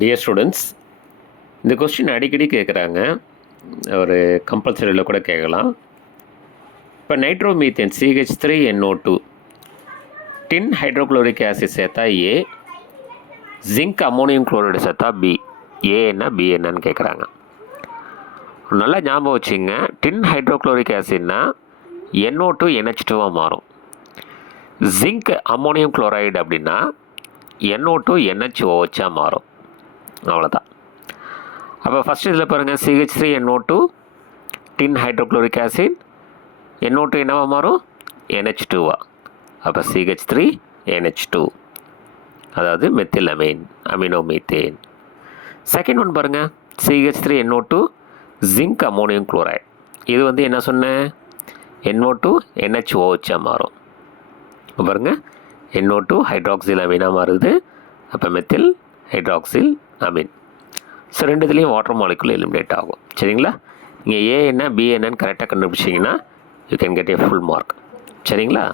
Dear students, இந்த question அடிக்கடி கேட்குறாங்க. ஒரு கம்பல்சரியில் கூட கேட்கலாம். இப்போ நைட்ரோமீத்தேன் CH3NO2 டின் ஹைட்ரோக்ளோரிக் ஆசிட் சேர்த்தா ஏ, ஜிங்க் அம்மோனியம் குளோரைடு சேர்த்தா பி. ஏ என்ன பி என்னன்னு கேட்குறாங்க. நல்லா ஞாபகம் வச்சுங்க. டின் ஹைட்ரோக்ளோரிக் ஆசிட்னா NO2 NH2வாக மாறும். ஜிங்க் அம்மோனியம் குளோரைடு அப்படின்னா NO2 NHOHஆக மாறும். அவ்வளோதான். அப்போ ஃபஸ்ட்டு இதில் பாருங்கள், CH3NO2 டின் ஹைட்ரோக்ளோரிக் ஆசிட், NO2 என்னவாக மாறும்? NH2வா. அப்போ CH3NH2, அதாவது மெத்திலமைன் அமினோமீத்தேன். செகண்ட் ஒன் பாருங்கள், CH3NO2 ஜிங்க் அம்மோனியம் குளோரைடு. இது வந்து என்ன சொன்னேன்? NO2 NHOHஆக மாறும். பாருங்கள், NO2 ஹைட்ராக்சில் அமீனாக மாறுது. அப்போ மெத்தில் ஹைட்ராக்சில் அமீன். ஸோ ரெண்டுத்துலேயும் வாட்டர் மாலிகுல் எலிமினேட் ஆகும். சரிங்களா? நீங்கள் ஏ என்ன பி என்னன்னு கரெக்டாக கண்டுபிடிச்சிங்கன்னா you can get a full mark. சரிங்களா?